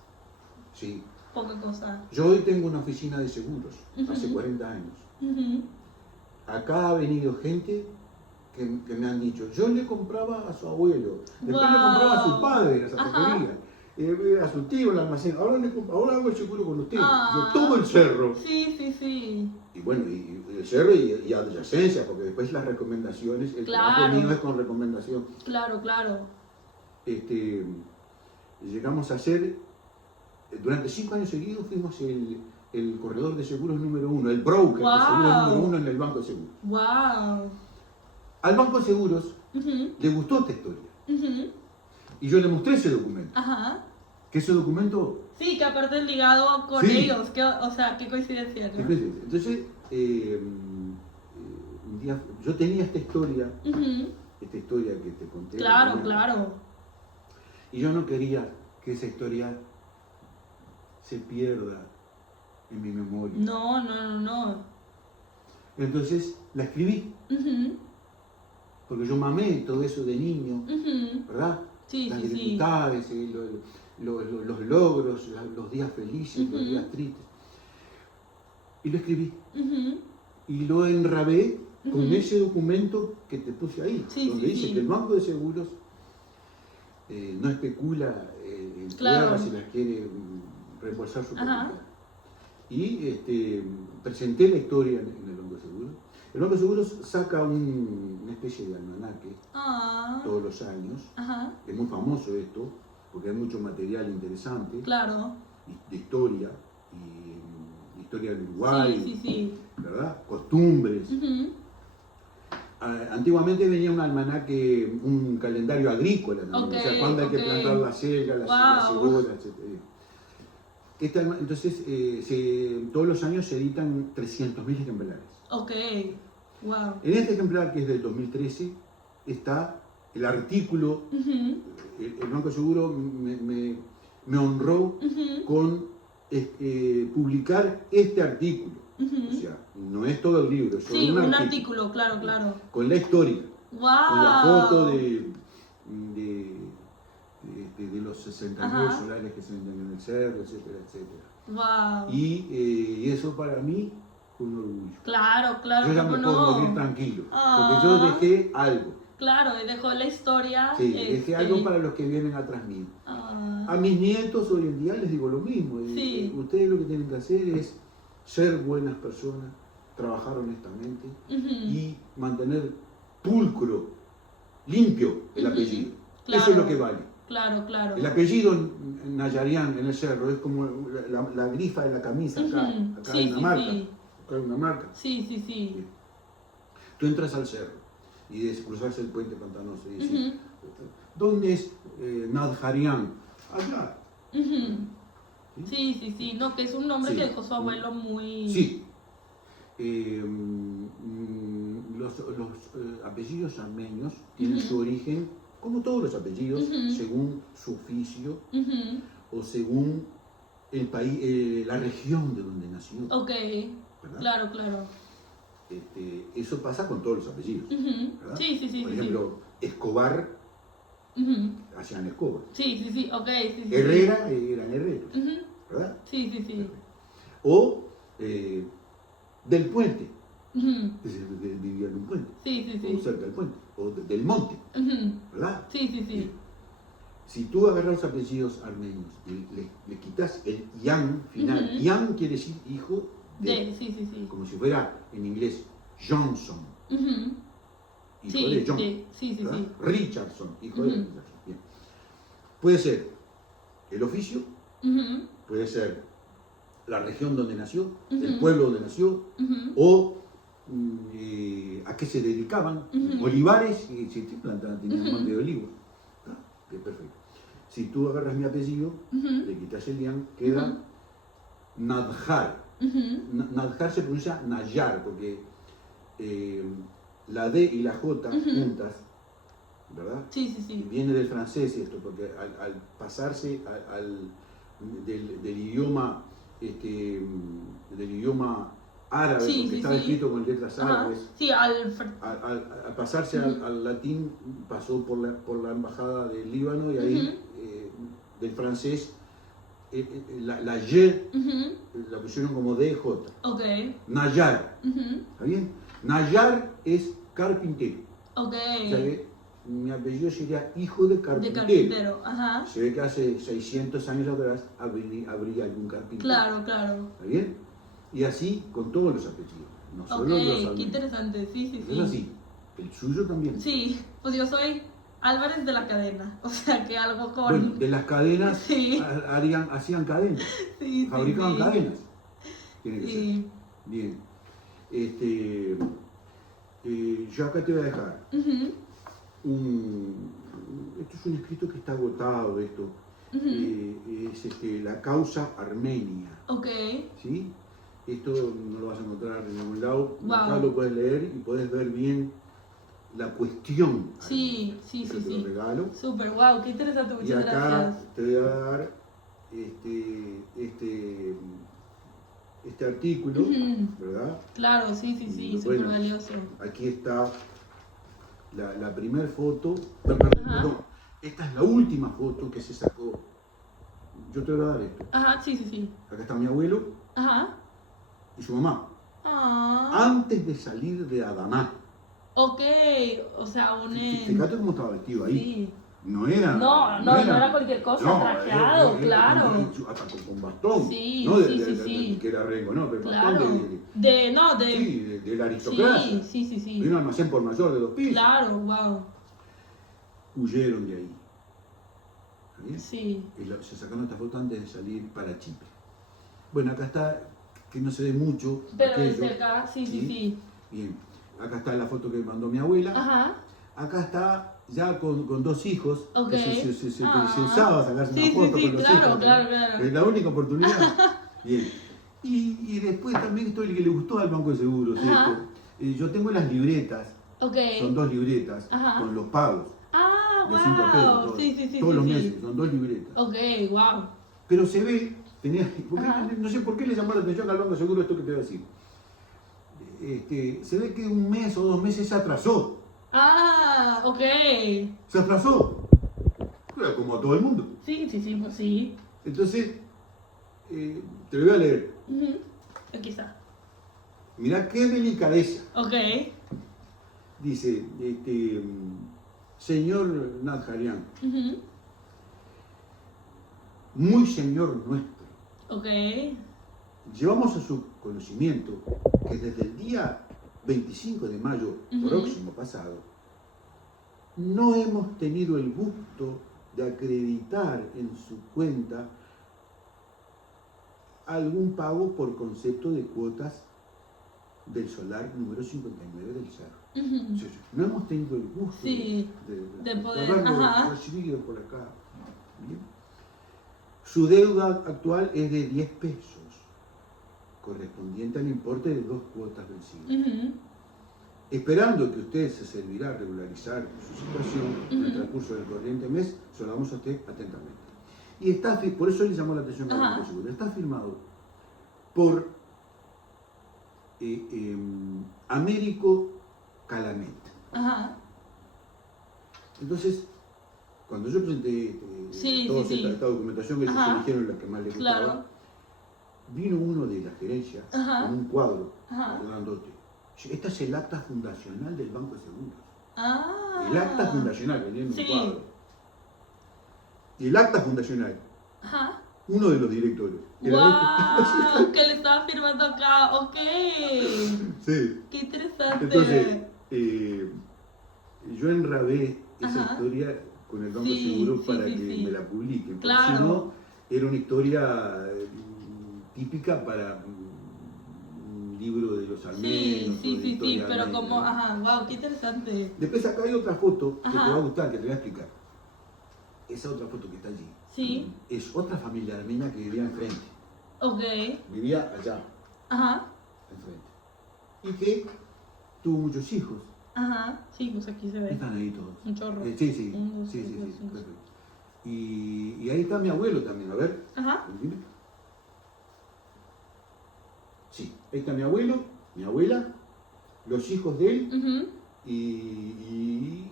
poca cosa. Yo hoy tengo una oficina de seguros, hace 40 años. Acá ha venido gente que me han dicho, yo le compraba a su abuelo, después le compraba a su padre, a esa zapatería, a su tío, el almacén, ahora hago el seguro con usted, yo todo el cerro. Y bueno, y el cerro y adyacencias, porque después las recomendaciones, el trabajo mío es con recomendación. Claro. Llegamos a ser, durante 5 años seguidos fuimos el corredor de seguros número 1, el broker de seguros número 1 en el Banco de Seguros. Al Banco de Seguros le gustó esta historia. Y yo le mostré ese documento. Que ese documento Sí, que aparte es ligado con Sí. ellos, o sea, qué coincidencia, ¿no? Entonces, un día yo tenía esta historia que te conté. Claro, claro. Y yo no quería que esa historia se pierda en mi memoria. No, no, no, no. Entonces la escribí, porque yo mamé todo eso de niño, ¿verdad? Sí, Las sí, sí. dificultades, los logros, los días felices, los días tristes. Y lo escribí. Y lo enrabé con ese documento que te puse ahí, Sí, donde sí, dice sí. que el Banco de Seguros no especula en Claro. tierras si las quiere reembolsar su capital. Y presenté la historia en el Banco de Seguros. El Banco de Seguros saca una especie de almanaque todos los años. Es muy famoso esto, porque hay mucho material interesante. Claro. De historia, y historia del Uruguay, Sí, sí, sí. ¿verdad? Costumbres. Antiguamente venía un almanaque, un calendario agrícola también, o sea, cuándo hay que plantar la selga, la cebolla, etc. Entonces, todos los años se editan 300.000 ejemplares. Ok, wow. En este ejemplar, que es del 2013, está el artículo. El Banco de Seguro me honró con publicar este artículo. O sea, no es todo el libro, es solo Sí, un artículo, claro, claro. Con la historia. Wow. Con la foto de los 62 solares que se venden en el cerro, etcétera, etcétera. Wow. Y eso para mí fue un orgullo. Claro, claro. Yo ya me puedo morir tranquilo, porque yo dejé algo. Claro, y dejó la historia. Sí, dejé algo para los que vienen atrás mío. A mis nietos hoy en día les digo lo mismo. Sí. Ustedes lo que tienen que hacer es ser buenas personas, trabajar honestamente y mantener pulcro, limpio el apellido. Claro. Eso es lo que vale. Claro, claro. El apellido Nayarian en el cerro es como la grifa de la camisa acá. Acá Sí, hay una sí, marca. sí. Acá hay una marca. Sí, sí, sí. Tú entras al cerro y cruzas el puente pantanoso y dices, ¿dónde es Nadjarian? Allá. Sí, sí, sí. No, que es un nombre que dejó su abuelo muy... Sí. Los apellidos armenios tienen su origen, como todos los apellidos, según su oficio o según el país, la región de donde nació. Ok, ¿verdad? Claro, claro. Eso pasa con todos los apellidos. ¿verdad? Sí, sí, sí. Por ejemplo, Escobar, hacían Escobar. Sí, sí, sí, ok. Sí, sí, Herrera, eran herreros. ¿Verdad? Sí, sí, sí. O del puente. Vivía en un puente. Sí, sí, sí. O cerca del puente. O del monte. ¿Verdad? Sí, sí, sí. Si tú agarras los apellidos armenios y le quitas el Yan final, Yan quiere decir hijo de, sí, sí, sí. como si fuera en inglés Johnson, hijo de John, sí, sí, sí. Richardson, hijo de Richardson. Bien. Puede ser el oficio, puede ser la región donde nació, el pueblo donde nació, o a qué se dedicaban, olivares, y si plantaban, tenían un monte de olivos. Bien, perfecto. Si tú agarras mi apellido, le quitas el Yan, queda Nadjar. Nadjar se pronuncia Nayar, porque la D y la J juntas, ¿verdad? Sí, sí, sí. Viene del francés esto, porque al pasarse del idioma árabe, porque estaba escrito con letras árabes, sí, al pasarse al latín pasó por la embajada del Líbano y ahí del francés la Y la pusieron como DJ. Ok. Nayar. ¿Está bien? Nayar es carpintero. Ok. O sea que mi apellido sería hijo de carpintero. De carpintero, ajá. Se ve que hace 600 años atrás habría algún carpintero. Claro, claro. ¿Está bien? Y así con todos los apellidos. No solo los armenios. Qué interesante, sí, sí, sí. Es así. El suyo también. Sí, pues yo soy Álvarez de la Cadena, o sea que algo con... Bueno, de las cadenas hacían cadenas, fabricaban cadenas. Tiene que ser. Bien. Yo acá te voy a dejar esto es un escrito que está agotado, esto. es la causa armenia. Ok. ¿Sí? Esto no lo vas a encontrar en ningún lado. Wow. Acá lo puedes leer y puedes ver bien la cuestión. Sí, sí, Yo sí, te sí. lo regalo. Súper, wow, qué interesante, Y muchas acá gracias. te voy a dar este artículo, ¿verdad? Claro, sí, sí, sí, Y súper bueno, valioso. aquí está la primera foto. Perdón, esta es la última foto que se sacó. Yo te voy a dar esto. Ajá, sí, sí, sí. Acá está mi abuelo y su mamá. Antes de salir de Adamá. Ok, o sea, Fíjate cómo estaba vestido ahí. Sí. No era. No era cualquier cosa, trajeado, claro. Hasta con bastón. Sí, No sí. que era rengo, no, pero Claro. bastón de la aristocracia. Sí. De un almacén por mayor de 2 pisos. Claro, wow. Huyeron de ahí. ¿Bien? Sí. Se sacaron esta foto antes de salir para Chipre. Bueno, acá está, que no se ve mucho. Pero aquello, desde acá, sí. Bien, acá está la foto que mandó mi abuela. Ajá. Acá está ya con 2 hijos. Ok. Se usaba sacarse una foto con los hijos. Claro. Es la única oportunidad. Bien. Y después también esto el que le gustó al Banco de Seguros. Yo tengo las libretas. Okay. Son 2 libretas con los pagos. De 5 pesos. Sí. Todos los meses, son 2 libretas. Ok, wow. Pero se ve, no sé por qué le llamó la atención al Banco de Seguros esto que te voy a decir. Se ve que 1 mes o 2 meses se atrasó. Ok. Se atrasó. Pero como a todo el mundo. Sí, pues sí. Entonces, te lo voy a leer. Aquí está. Mirá qué delicadeza. Ok. Dice, señor Nadjarian, muy señor nuestro. Ok. Llevamos a su conocimiento que desde el día 25 de mayo próximo pasado, no hemos tenido el gusto de acreditar en su cuenta algún pago por concepto de cuotas del solar número 59 del Cerro. No hemos tenido el gusto de poder haberlo recibido por acá. Bien. Su deuda actual es de 10 pesos, correspondiente al importe de 2 cuotas vencidas. Esperando que usted se servirá a regularizar su situación en el transcurso del corriente mes, se lo damos a usted atentamente. Y está, por eso le llamó la atención al Banco de Seguros, está firmado por Américo Calamet. Entonces, cuando yo presenté toda esta documentación que ellos eligieron la que más les gustaba, vino uno de la gerencia con un cuadro grandote. Esta es el acta fundacional del Banco de Seguros. El acta fundacional, venía en un cuadro. Y el acta fundacional, uno de los directores. ¡Wow! Que le estaba firmando acá, ok. Sí. Qué interesante. Entonces, yo enrabé esa historia con el Banco de Seguros para que me la publiquen. Porque si no, era una historia típica para un libro de los armenios. Sí, pero como, wow, qué interesante. Después acá hay otra foto que te va a gustar, que te voy a explicar. Esa otra foto que está allí es otra familia armenia que vivía enfrente. Ok. Vivía allá, enfrente. Y que tuvo muchos hijos. Sí, pues aquí se ve. Están ahí todos. Un chorro. Sí. Perfecto. Y ahí está mi abuelo también, a ver. Dime. Sí, ahí está mi abuelo, mi abuela, los hijos de él y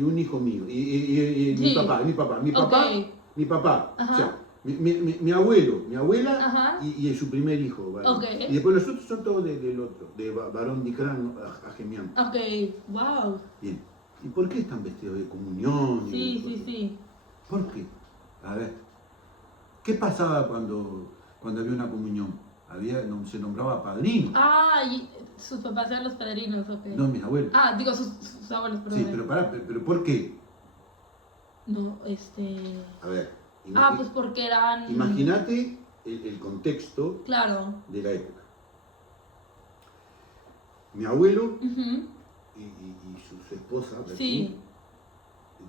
un hijo mío. Y mi papá. O sea, mi abuelo, mi abuela y su primer hijo. ¿Vale? Okay. Y después los otros son todos del otro, de Barón Dicrán a Gemián. Ok, wow. Bien. ¿Y por qué están vestidos de comunión? Sí. ¿Por qué? A ver, ¿qué pasaba cuando había una comunión? Se nombraba padrino. Y sus papás eran los padrinos, ok. No, mis abuelos. Digo sus abuelos, perdón. Sí, pero ¿por qué? No, A ver. pues porque eran... Imagínate el contexto de la época. Mi abuelo y su esposa,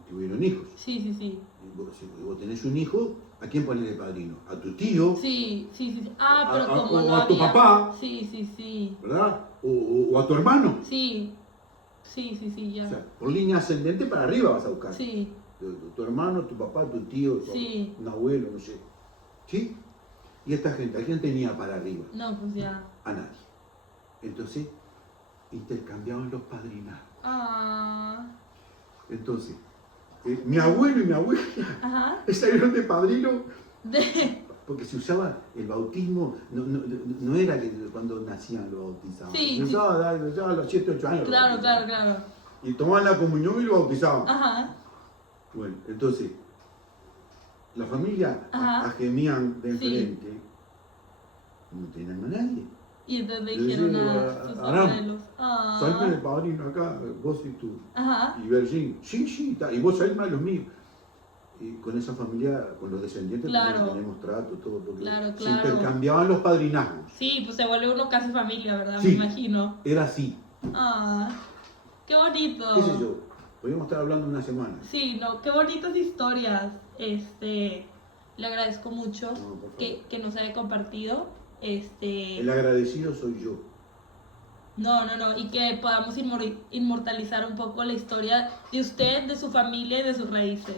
tuvieron hijos. Sí, sí, sí. Y si vos tenés un hijo, ¿a quién pones de padrino? ¿A tu tío? Sí, sí, sí, sí. Ah, pero como o no a tu había... papá, Sí, sí, sí. ¿verdad? O a tu hermano. Sí, sí, sí, sí, ya. O sea, por línea ascendente para arriba vas a buscar. Sí, Tu hermano, tu papá, tu tío, sí. un abuelo, no sé. ¿Sí? Y esta gente, ¿a quién tenía para arriba? No, pues ya. A nadie. Entonces, intercambiaban los padrinados. Ah. Entonces, mi abuelo y mi abuela Ajá. salieron de padrino De... porque se usaba el bautismo, no era que cuando nacían lo bautizaban. Sí, se sí. usaba a los 7, 8 años. Claro, claro, claro. Y tomaban la comunión y lo bautizaban. Ajá. Bueno, entonces, la familia Ajá. gemían de Sí. enfrente, no tenían a nadie. Y entonces Le dijeron digo a sus Aram, abuelos. salme de Ah. padrino acá, vos y tú. Ajá. Y Virgin, sí, y vos salme a los míos. Y con esa familia, con los descendientes, Claro. tenemos trato, todo, porque Claro, se claro. intercambiaban los padrinazgos. Sí, pues se vuelve uno casi familia, ¿verdad? Sí. Me imagino. Era así. Ah, qué bonito. ¿Qué sé yo? Podríamos estar hablando una semana. Sí, no, qué bonitas historias. Le agradezco mucho No, por favor. que nos haya compartido. El agradecido soy yo. No, y que podamos inmortalizar un poco la historia de usted, de su familia y de sus raíces.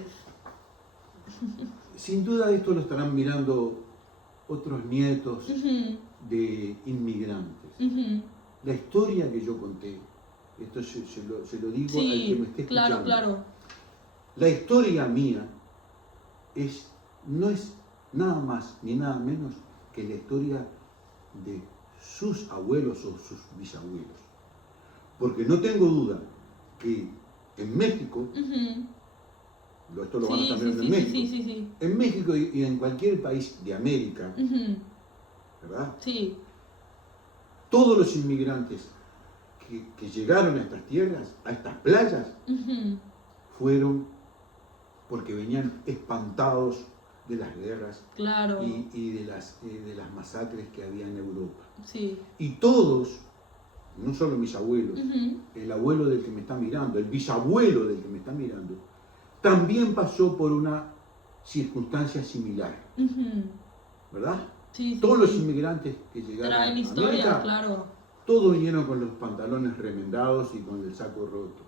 Sin duda esto lo estarán mirando otros nietos Ujú, de inmigrantes. ujú. La historia que yo conté, esto se lo digo al que me Sí, esté claro, escuchando. claro. La historia mía no es nada más ni nada menos que la historia de sus abuelos o sus bisabuelos. Porque no tengo duda que en México, Ujú. esto lo van a Sí, estar sí, viendo en sí, México, sí, sí, sí. en México y en cualquier país de América, Ujú. ¿verdad? Sí, Todos los inmigrantes que llegaron a estas tierras, a estas playas, ujú. fueron porque venían espantados de las guerras Claro. y de las masacres que había en Europa. Sí. Y todos, no solo mis abuelos, Ujú. el abuelo del que me está mirando, el bisabuelo del que me está mirando, también pasó por una circunstancia similar, Ujú. ¿verdad? Sí, sí, Todos los sí. inmigrantes que llegaron a Traen historia, América, claro. todos vinieron con los pantalones remendados y con el saco roto.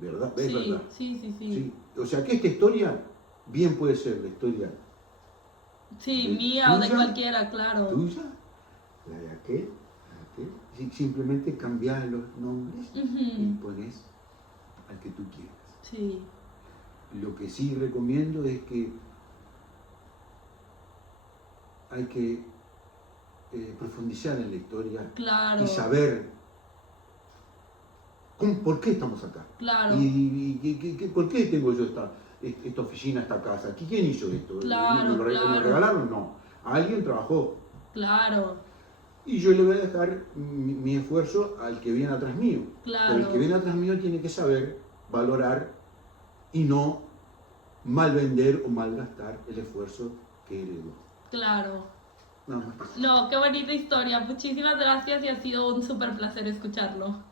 ¿Verdad? ¿Es Sí, verdad? sí, sí, sí. Sí. O sea que esta historia bien puede ser la historia Sí, de mía o de tuya, cualquiera, claro. tuya, la de aquel. Simplemente cambias los nombres y Ujú. pones al que tú quieras. Sí, Lo que sí recomiendo es que hay que profundizar en la historia claro. y saber por qué estamos acá. Claro. Y por qué tengo yo esta oficina, esta casa. ¿Quién hizo esto? Claro, ¿Nos lo claro. regalaron? No. Alguien trabajó. Claro. Y yo le voy a dejar mi esfuerzo al que viene atrás mío. Claro. Pero el que viene atrás mío tiene que saber valorar y no mal vender o malgastar el esfuerzo que heredó. Claro. Nada más que eso. No, qué bonita historia. Muchísimas gracias y ha sido un súper placer escucharlo.